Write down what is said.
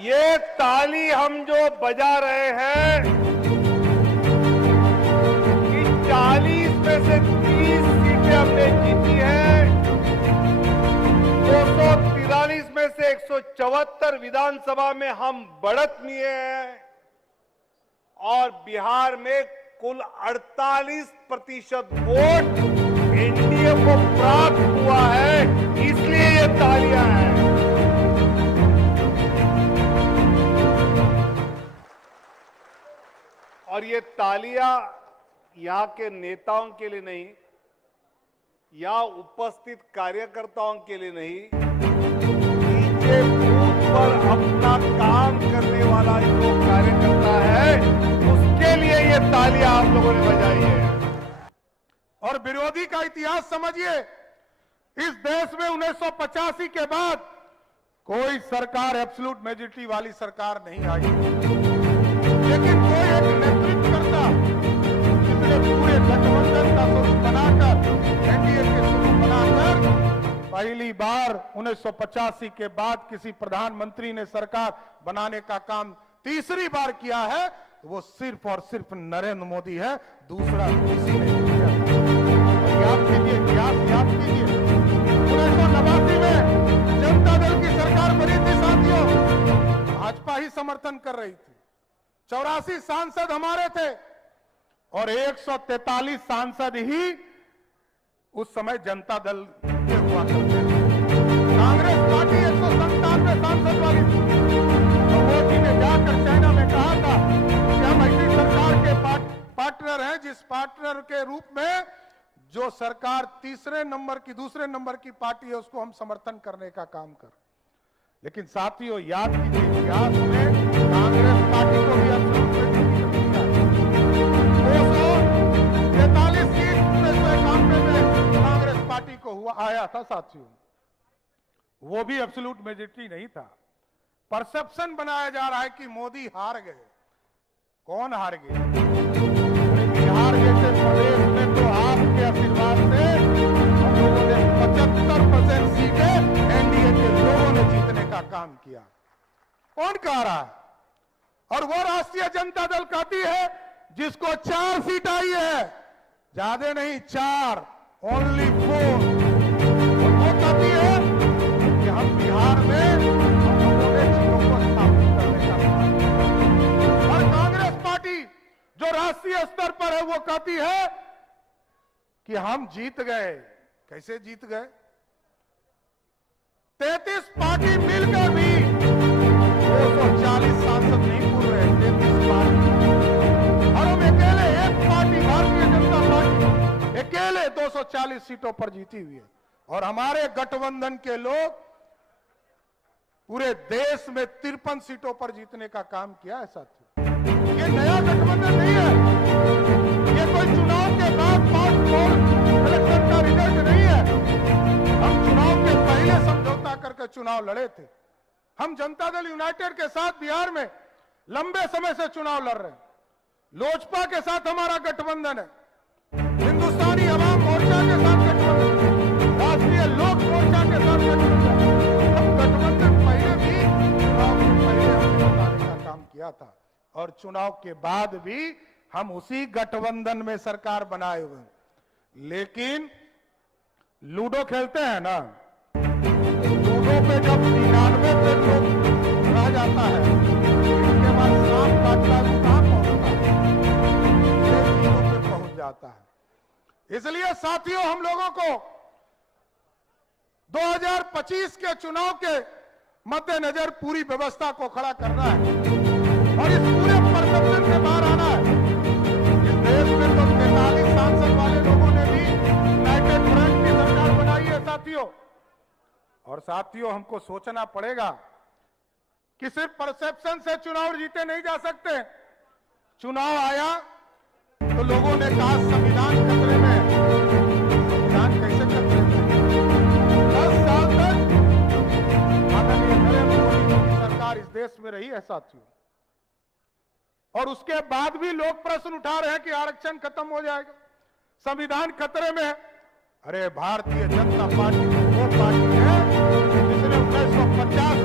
ये ताली हम जो बजा रहे हैं कि 40 में से 30 सीटें हमने जीती हैं, 243 में से 174 विधानसभा में हम बढ़त लिए हैं और बिहार में कुल 48% वोट एनडीए को प्राप्त हुआ है, इसलिए ये तालियां हैं। और ये तालियां यहां के नेताओं के लिए नहीं, यहां उपस्थित कार्यकर्ताओं के लिए नहीं, नीचे बूथ पर अपना काम करने वाला जो कार्यकर्ता है उसके लिए ये तालियां आप लोगों ने बजाई है। और विरोधी का इतिहास समझिए, इस देश में 1985 के बाद कोई सरकार एब्सोल्यूट मेजॉरिटी वाली सरकार नहीं आई, लेकिन कोई एक नेतृत्वकर्ता जिसने पूरे गठबंधन का स्वरूप बनाकर, एनडीए के स्वरूप बनाकर पहली बार 1985 के बाद किसी प्रधानमंत्री ने सरकार बनाने का काम तीसरी बार किया है, तो वो सिर्फ और सिर्फ नरेंद्र मोदी है, दूसरा किसी ने नहीं किया। याद कीजिए, इतिहास याद कीजिए, 1989 में जनता दल की सरकार बनी थी साथियों, भाजपा ही समर्थन कर रही थी, 84 सांसद हमारे थे और 143 सांसद ही उस समय जनता दल के हुआ करते थे। कांग्रेस पार्टी 197 सांसद वाली थी और मोदी ने जाकर चाइना में कहा था कि हम ऐसी सरकार के पार्टनर हैं जिस पार्टनर के रूप में जो सरकार दूसरे नंबर की पार्टी है उसको हम समर्थन करने का काम कर। लेकिन साथियों याद कीजिए, इतिहास में कांग्रेस पार्टी को भी 243 सीट 1991 में कांग्रेस पार्टी को हुआ आया था साथियों, वो भी एब्सोल्यूट मेजॉरिटी नहीं था। परसेप्शन बनाया जा रहा है कि मोदी हार गए। कौन हार गए? बिहार जैसे प्रदेश में तो आपके आशीर्वाद से हम लोगों ने 75% सीटें एनडीए के लोगों ने जीतने का काम किया। कौन कह रहा है? और वो राष्ट्रीय जनता दल कहती है जिसको 4 सीट आई है, ज्यादा नहीं 4, ओनली 4, और वो कहती है कि हम बिहार में हम लोगों ने चीजों को स्थापित करने का काम किया। और कांग्रेस पार्टी जो राष्ट्रीय स्तर पर है वो कहती है कि हम जीत गए। कैसे जीत गए? 33 पार्टी मिलकर भी 240 सांसद नहीं पूर रहे, 33 पार्टी, और हम अकेले एक पार्टी भारतीय जनता पार्टी अकेले 240 सीटों पर जीती हुई है। और हमारे गठबंधन के लोग पूरे देश में 53 सीटों पर जीतने का काम किया है साथियों। ये नया गठबंधन नहीं है, ये कोई चुनाव के बाद इलेक्शन का रिजल्ट नहीं है। हम चुनाव के पहले समझौता करके चुनाव लड़े थे। हम जनता दल यूनाइटेड के साथ बिहार में लंबे समय से चुनाव लड़ रहे हैं। लोजपा के साथ हमारा गठबंधन है, हिंदुस्तानी अवाम मोर्चा के साथ गठबंधन, राष्ट्रीय लोक मोर्चा के साथ गठबंधन। हम गठबंधन पहले भी चुनाव के पहले हमने बताने का काम किया था और चुनाव के बाद भी हम उसी गठबंधन में सरकार बनाए हुए हैं। लेकिन लूडो खेलते हैं ना, लूडो पे जब 99 पे लोग रह जाता है, इसके बाद सांप काटता है, कहां पहुंचता है? पहुंच जाता है। इसलिए साथियों हम लोगों को 2025 के चुनाव के मद्देनजर पूरी व्यवस्था को खड़ा करना है और इस पूरे परसेप्शन से बाहर आना है। इस देश में तो 43 सांसद वाले लोगों ने भी यूनाइटेड फ्रंट की सरकार बनाई है साथियों। और साथियों हमको सोचना पड़ेगा कि सिर्फ परसेप्शन से चुनाव जीते नहीं जा सकते। चुनाव आया तो लोगों ने कहा संविधान खतरे में। संविधान कैसे खतरे में? 10 साल तक माननीय नरेंद्र मोदी की सरकार इस देश में रही है साथियों, और उसके बाद भी लोग प्रश्न उठा रहे हैं कि आरक्षण खत्म हो जाएगा, संविधान खतरे में है। अरे भारतीय जनता पार्टी वो पार्टी है जिसने 1950